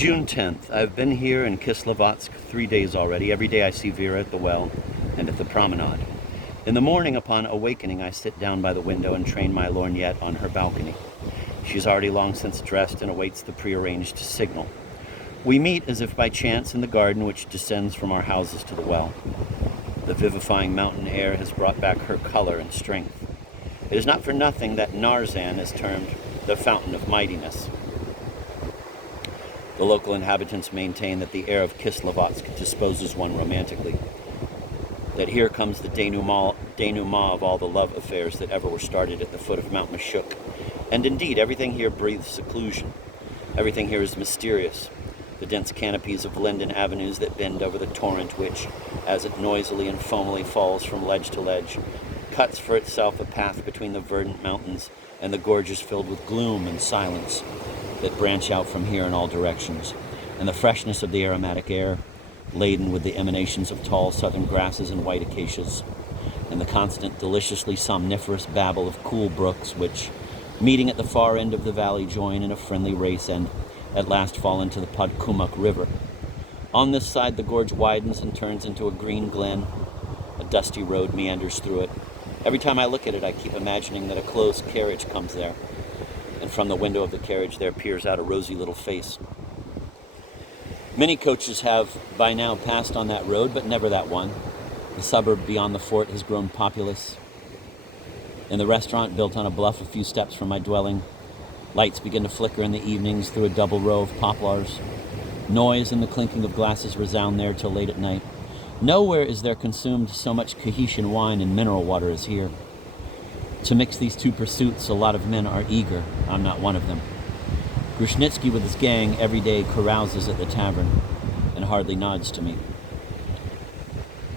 June 10th. I've been here in Kislovodsk 3 days already. Every day I see Vera at the well and at the promenade. In the morning, upon awakening, I sit down by the window and train my lorgnette on her balcony. She is already long since dressed and awaits the prearranged signal. We meet as if by chance in the garden which descends from our houses to the well. The vivifying mountain air has brought back her color and strength. It is not for nothing that Narzan is termed the fountain of mightiness. The local inhabitants maintain that the air of Kislovodsk disposes one romantically, that here comes the denouement of all the love affairs that ever were started at the foot of Mount Mashuk. And indeed, everything here breathes seclusion. Everything here is mysterious. The dense canopies of linden avenues that bend over the torrent which, as it noisily and foamily falls from ledge to ledge, cuts for itself a path between the verdant mountains and the gorges filled with gloom and silence that branch out from here in all directions, and the freshness of the aromatic air, laden with the emanations of tall southern grasses and white acacias, and the constant, deliciously somniferous babble of cool brooks which, meeting at the far end of the valley, join in a friendly race and at last fall into the Podkumok River. On this side the gorge widens and turns into a green glen. A dusty road meanders through it. Every time I look at it, I keep imagining that a closed carriage comes there, and from the window of the carriage there peers out a rosy little face. Many coaches have by now passed on that road, but never that one. The suburb beyond the fort has grown populous. In the restaurant, built on a bluff a few steps from my dwelling, lights begin to flicker in the evenings through a double row of poplars. Noise and the clinking of glasses resound there till late at night. Nowhere is there consumed so much Tahitian wine and mineral water as here. To mix these two pursuits, a lot of men are eager. I'm not one of them. Grushnitsky with his gang every day carouses at the tavern and hardly nods to me.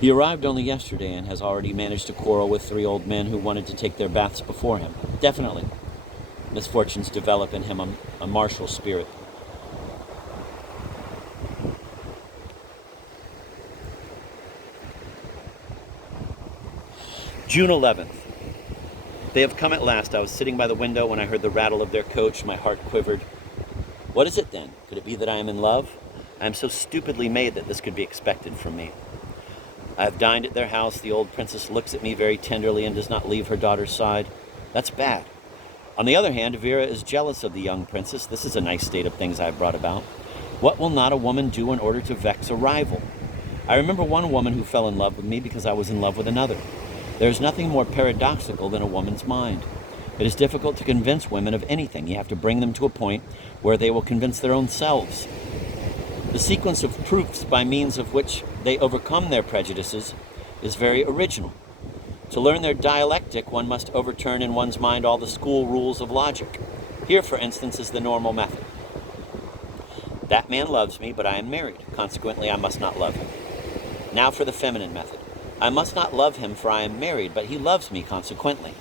He arrived only yesterday and has already managed to quarrel with 3 old men who wanted to take their baths before him. Definitely, misfortunes develop in him a martial spirit. June 11th. They have come at last. I was sitting by the window when I heard the rattle of their coach. My heart quivered. What is it then? Could it be that I am in love? I am so stupidly made that this could be expected from me. I have dined at their house. The old princess looks at me very tenderly and does not leave her daughter's side. That's bad. On the other hand, Vera is jealous of the young princess. This is a nice state of things I have brought about. What will not a woman do in order to vex a rival? I remember one woman who fell in love with me because I was in love with another. There is nothing more paradoxical than a woman's mind. It is difficult to convince women of anything. You have to bring them to a point where they will convince their own selves. The sequence of proofs by means of which they overcome their prejudices is very original. To learn their dialectic, one must overturn in one's mind all the school rules of logic. Here, for instance, is the normal method. That man loves me, but I am married. Consequently, I must not love him. Now for the feminine method. I must not love him, for I am married, but he loves me consequently.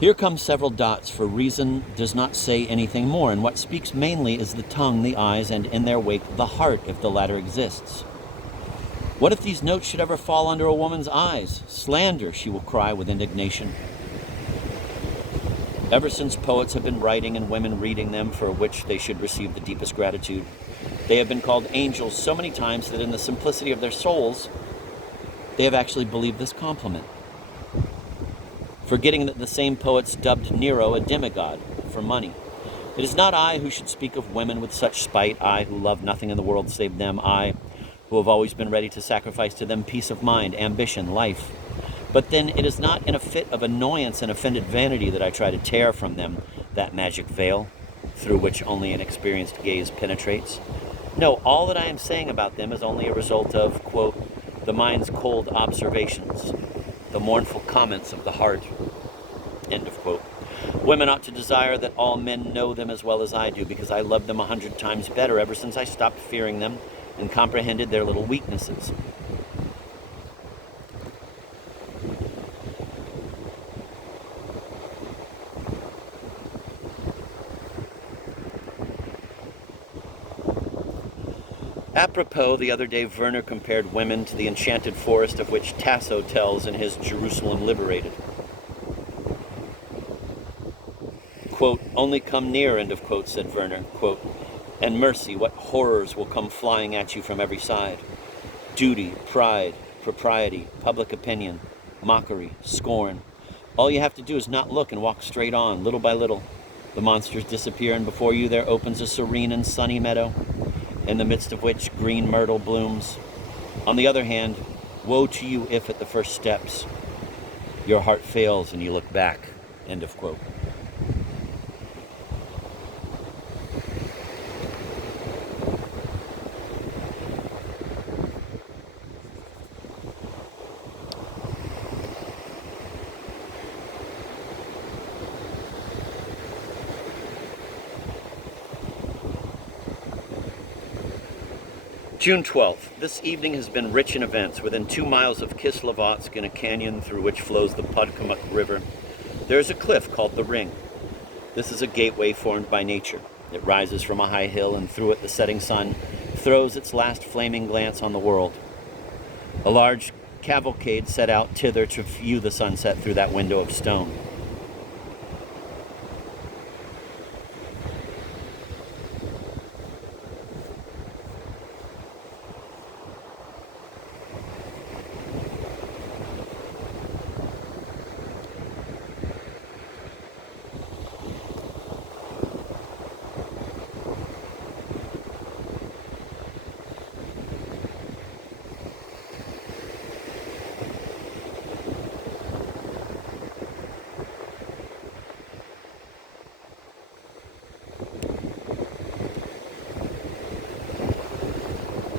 Here come several dots, for reason does not say anything more, and what speaks mainly is the tongue, the eyes, and in their wake the heart, if the latter exists. What if these notes should ever fall under a woman's eyes? Slander, she will cry with indignation. Ever since poets have been writing and women reading them, for which they should receive the deepest gratitude, they have been called angels so many times that in the simplicity of their souls, they have actually believed this compliment, forgetting that the same poets dubbed Nero a demigod for money. It is not I who should speak of women with such spite, I who love nothing in the world save them, I who have always been ready to sacrifice to them peace of mind, ambition, life. But then it is not in a fit of annoyance and offended vanity that I try to tear from them that magic veil through which only an experienced gaze penetrates. No, all that I am saying about them is only a result of, quote, the mind's cold observations, the mournful comments of the heart, end of quote. Women ought to desire that all men know them as well as I do, because I love them 100 times better ever since I stopped fearing them and comprehended their little weaknesses. Apropos, the other day Werner compared women to the enchanted forest of which Tasso tells in his Jerusalem Liberated. Quote, only come near, end of quote, said Werner. Quote, and mercy, what horrors will come flying at you from every side. Duty, pride, propriety, public opinion, mockery, scorn. All you have to do is not look and walk straight on, little by little. The monsters disappear, and before you there opens a serene and sunny meadow, in the midst of which green myrtle blooms. On the other hand, woe to you if at the first steps your heart fails and you look back, end of quote. June 12th. This evening has been rich in events. Within 2 miles of Kislovodsk, in a canyon through which flows the Podkumok River, there is a cliff called the Ring. This is a gateway formed by nature. It rises from a high hill, and through it the setting sun throws its last flaming glance on the world. A large cavalcade set out thither to view the sunset through that window of stone.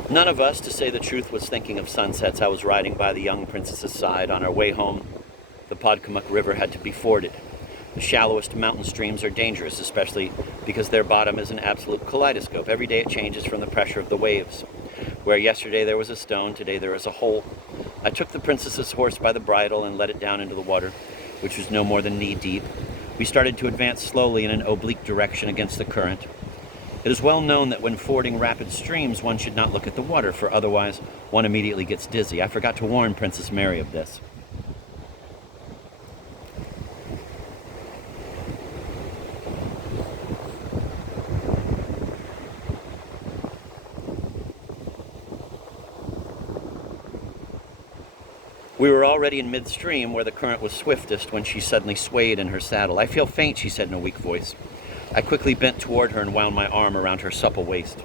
None of us, to say the truth, was thinking of sunsets. I was riding by the young princess's side. On our way home, the Podkumok River had to be forded. The shallowest mountain streams are dangerous, especially because their bottom is an absolute kaleidoscope. Every day it changes from the pressure of the waves. Where yesterday there was a stone, today there is a hole. I took the princess's horse by the bridle and let it down into the water, which was no more than knee-deep. We started to advance slowly in an oblique direction against the current. It is well known that when fording rapid streams, one should not look at the water, for otherwise one immediately gets dizzy. I forgot to warn Princess Mary of this. We were already in midstream, where the current was swiftest, when she suddenly swayed in her saddle. I feel faint, she said in a weak voice. I quickly bent toward her and wound my arm around her supple waist.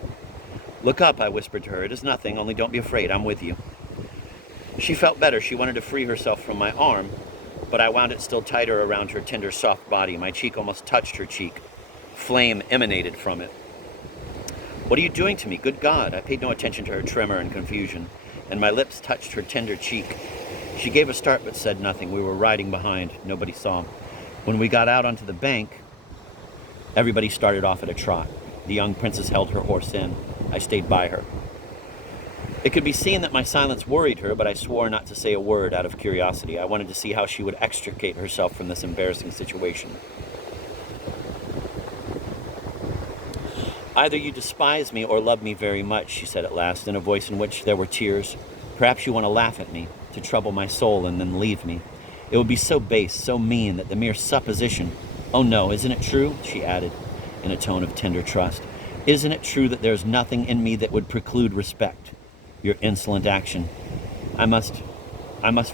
Look up, I whispered to her. It is nothing, only don't be afraid, I'm with you. She felt better. She wanted to free herself from my arm, but I wound it still tighter around her tender, soft body. My cheek almost touched her cheek. Flame emanated from it. What are you doing to me? Good God! I paid no attention to her tremor and confusion, and my lips touched her tender cheek. She gave a start but said nothing. We were riding behind. Nobody saw. When we got out onto the bank, everybody started off at a trot. The young princess held her horse in. I stayed by her. It could be seen that my silence worried her, but I swore not to say a word out of curiosity. I wanted to see how she would extricate herself from this embarrassing situation. Either you despise me or love me very much, she said at last, in a voice in which there were tears. Perhaps you want to laugh at me, to trouble my soul and then leave me. It would be so base, so mean, that the mere supposition... Oh no, isn't it true? She added, in a tone of tender trust. Isn't it true that there's nothing in me that would preclude respect? Your insolent action. I must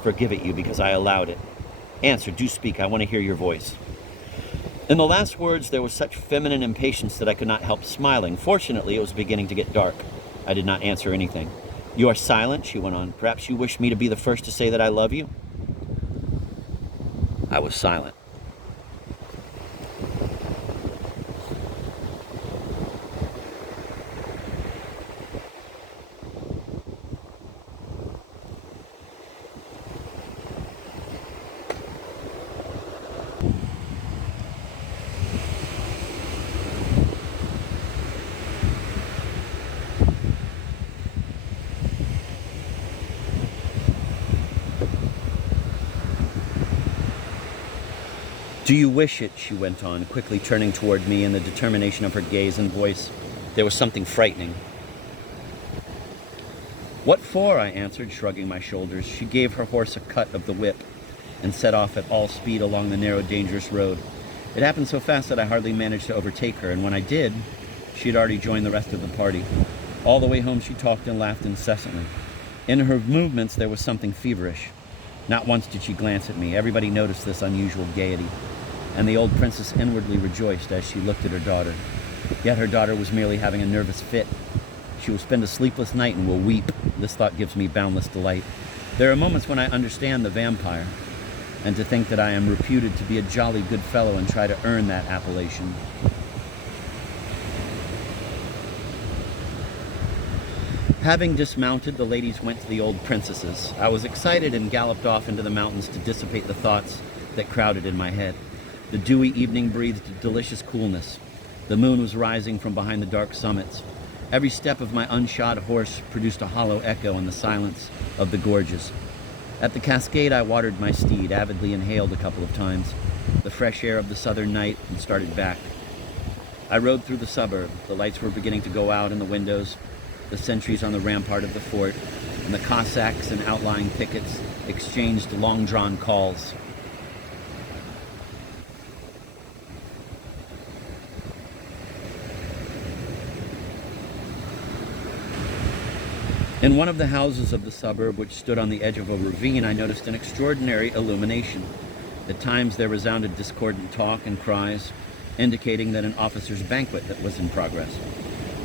forgive it you because I allowed it. Answer, do speak, I want to hear your voice. In the last words there was such feminine impatience that I could not help smiling. Fortunately, it was beginning to get dark. I did not answer anything. You are silent, she went on. Perhaps you wish me to be the first to say that I love you? I was silent. Do you wish it, she went on, quickly turning toward me in the determination of her gaze and voice. There was something frightening. What for? I answered, shrugging my shoulders. She gave her horse a cut of the whip and set off at all speed along the narrow, dangerous road. It happened so fast that I hardly managed to overtake her, and when I did, she had already joined the rest of the party. All the way home she talked and laughed incessantly. In her movements there was something feverish. Not once did she glance at me. Everybody noticed this unusual gaiety, and the old princess inwardly rejoiced as she looked at her daughter. Yet her daughter was merely having a nervous fit. She will spend a sleepless night and will weep. This thought gives me boundless delight. There are moments when I understand the vampire, and to think that I am reputed to be a jolly good fellow and try to earn that appellation. Having dismounted, the ladies went to the old princess's. I was excited and galloped off into the mountains to dissipate the thoughts that crowded in my head. The dewy evening breathed a delicious coolness. The moon was rising from behind the dark summits. Every step of my unshod horse produced a hollow echo in the silence of the gorges. At the cascade, I watered my steed, avidly inhaled a couple of times the fresh air of the southern night, and started back. I rode through the suburb. The lights were beginning to go out in the windows. The sentries on the rampart of the fort, and the Cossacks and outlying pickets exchanged long-drawn calls. In one of the houses of the suburb, which stood on the edge of a ravine, I noticed an extraordinary illumination. At times there resounded discordant talk and cries, indicating that an officer's banquet that was in progress.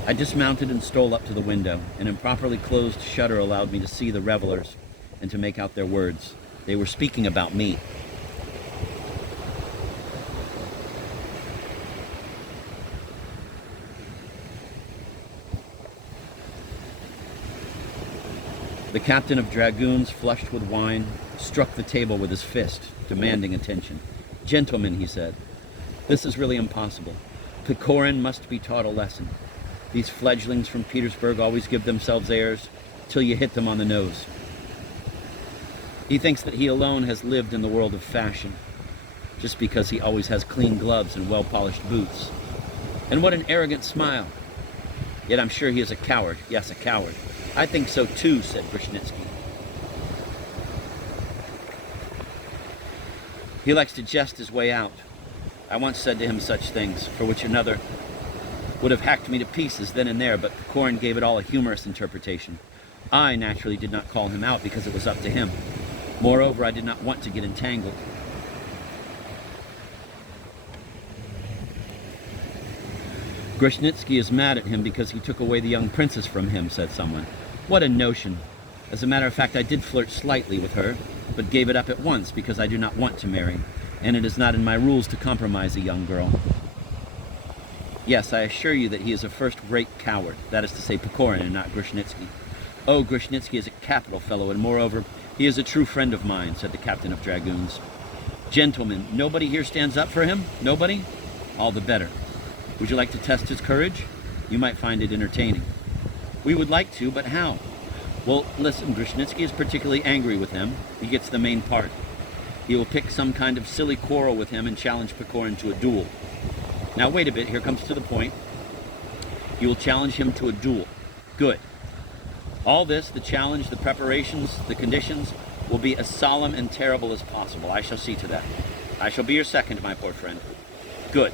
I dismounted and stole up to the window. An improperly closed shutter allowed me to see the revelers and to make out their words. They were speaking about me. The captain of dragoons, flushed with wine, struck the table with his fist, demanding attention. "Gentlemen," he said, "this is really impossible. Pechorin must be taught a lesson. These fledglings from Petersburg always give themselves airs till you hit them on the nose. He thinks that he alone has lived in the world of fashion, just because he always has clean gloves and well-polished boots. And what an arrogant smile! Yet I'm sure he is a coward. Yes, a coward. I think so too," said Grushnitsky. "He likes to jest his way out. I once said to him such things, for which another would have hacked me to pieces then and there, but Pechorin gave it all a humorous interpretation. I naturally did not call him out because it was up to him. Moreover, I did not want to get entangled. Grushnitsky is mad at him because he took away the young princess from him," said someone. "What a notion! As a matter of fact, I did flirt slightly with her, but gave it up at once because I do not want to marry, and it is not in my rules to compromise a young girl. Yes, I assure you that he is a first-rate coward, that is to say Pechorin and not Grushnitsky. Oh, Grushnitsky is a capital fellow, and moreover, he is a true friend of mine," said the captain of dragoons. "Gentlemen, nobody here stands up for him? Nobody? All the better. Would you like to test his courage? You might find it entertaining." "We would like to, but how?" "Well, listen, Grushnitsky is particularly angry with him. He gets the main part. He will pick some kind of silly quarrel with him and challenge Pechorin to a duel. Now wait a bit, here comes to the point. You will challenge him to a duel. Good. All this, the challenge, the preparations, the conditions, will be as solemn and terrible as possible. I shall see to that. I shall be your second, my poor friend. Good.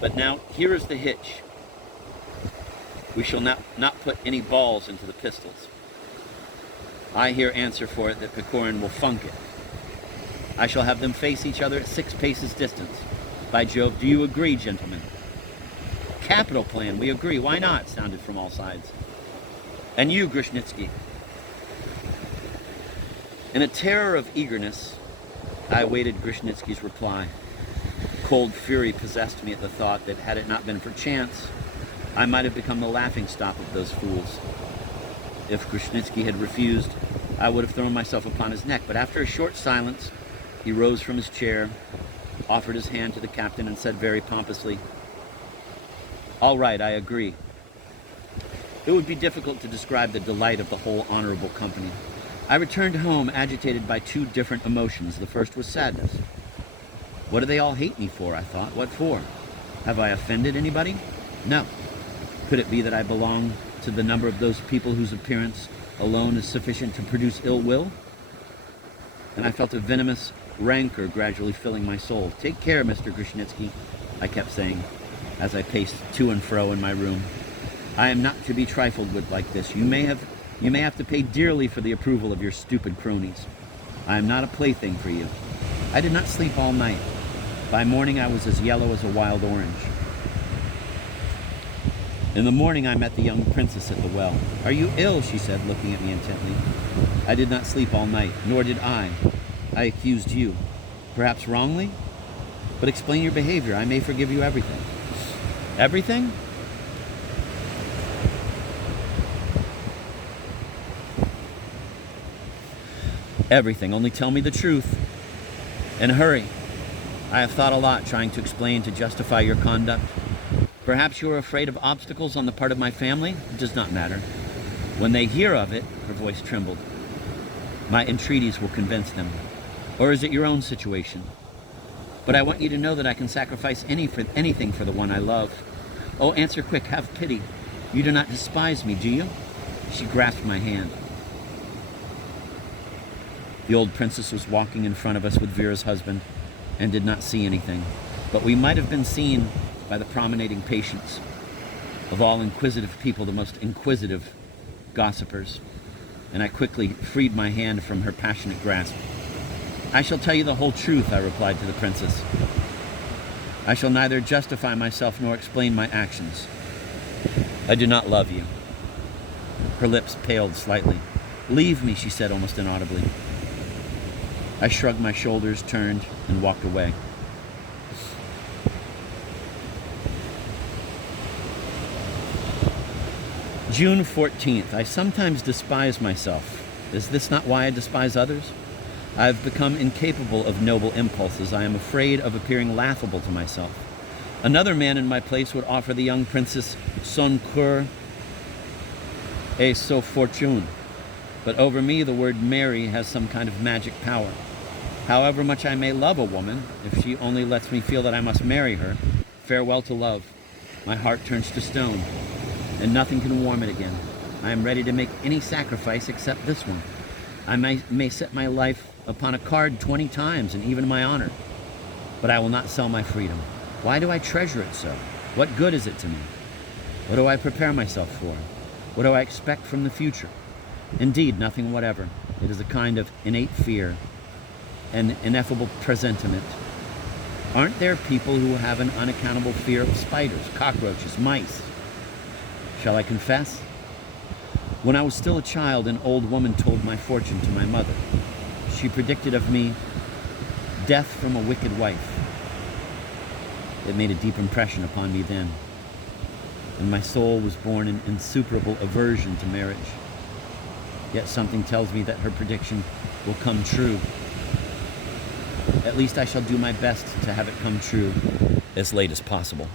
But now, here is the hitch. We shall not put any balls into the pistols. I here answer for it that Pechorin will funk it. I shall have them face each other at 6 paces distance. By Jove, do you agree, gentlemen?" "Capital plan, we agree. Why not?" sounded from all sides. "And you, Grushnitsky?" In a terror of eagerness, I awaited Grushnitsky's reply. Cold fury possessed me at the thought that, had it not been for chance, I might have become the laughingstock of those fools. If Grushnitsky had refused, I would have thrown myself upon his neck, but after a short silence, he rose from his chair, offered his hand to the captain, and said very pompously, "All right, I agree." It would be difficult to describe the delight of the whole honorable company. I returned home agitated by 2 different emotions. The first was sadness. What do they all hate me for, I thought. What for? Have I offended anybody? No. Could it be that I belong to the number of those people whose appearance alone is sufficient to produce ill will? And I felt a venomous rancor gradually filling my soul. "Take care, Mr. Grushnitsky," I kept saying, as I paced to and fro in my room. "I am not to be trifled with like this. You may have to pay dearly for the approval of your stupid cronies. I am not a plaything for you." I did not sleep all night. By morning, I was as yellow as a wild orange. In the morning, I met the young princess at the well. "Are you ill?" she said, looking at me intently. "I did not sleep all night, nor did I. I accused you. Perhaps wrongly? But explain your behavior. I may forgive you everything." "Everything?" "Everything. Only tell me the truth. And hurry. I have thought a lot trying to explain to justify your conduct. Perhaps you are afraid of obstacles on the part of my family? It does not matter. When they hear of it," her voice trembled, "my entreaties will convince them. Or is it your own situation? But I want you to know that I can sacrifice anything for the one I love. Oh, answer quick. Have pity. You do not despise me, do you?" She grasped my hand. The old princess was walking in front of us with Vera's husband and did not see anything. But we might have been seen by the promenading patients. Of all inquisitive people, the most inquisitive gossipers. And I quickly freed my hand from her passionate grasp. "I shall tell you the whole truth," I replied to the princess. "I shall neither justify myself nor explain my actions. I do not love you." Her lips paled slightly. "Leave me," she said almost inaudibly. I shrugged my shoulders, turned, and walked away. June 14th. I sometimes despise myself. Is this not why I despise others? I have become incapable of noble impulses. I am afraid of appearing laughable to myself. Another man in my place would offer the young princess son coeur et sa fortune. But over me, the word marry has some kind of magic power. However much I may love a woman, if she only lets me feel that I must marry her, farewell to love. My heart turns to stone, and nothing can warm it again. I am ready to make any sacrifice except this one. I may set my life upon a card 20 times, and even my honor. But I will not sell my freedom. Why do I treasure it so? What good is it to me? What do I prepare myself for? What do I expect from the future? Indeed, nothing whatever. It is a kind of innate fear, an ineffable presentiment. Aren't there people who have an unaccountable fear of spiders, cockroaches, mice? Shall I confess? When I was still a child, an old woman told my fortune to my mother. She predicted of me death from a wicked wife. It made a deep impression upon me then, and my soul was born in insuperable aversion to marriage. Yet something tells me that her prediction will come true. At least I shall do my best to have it come true as late as possible.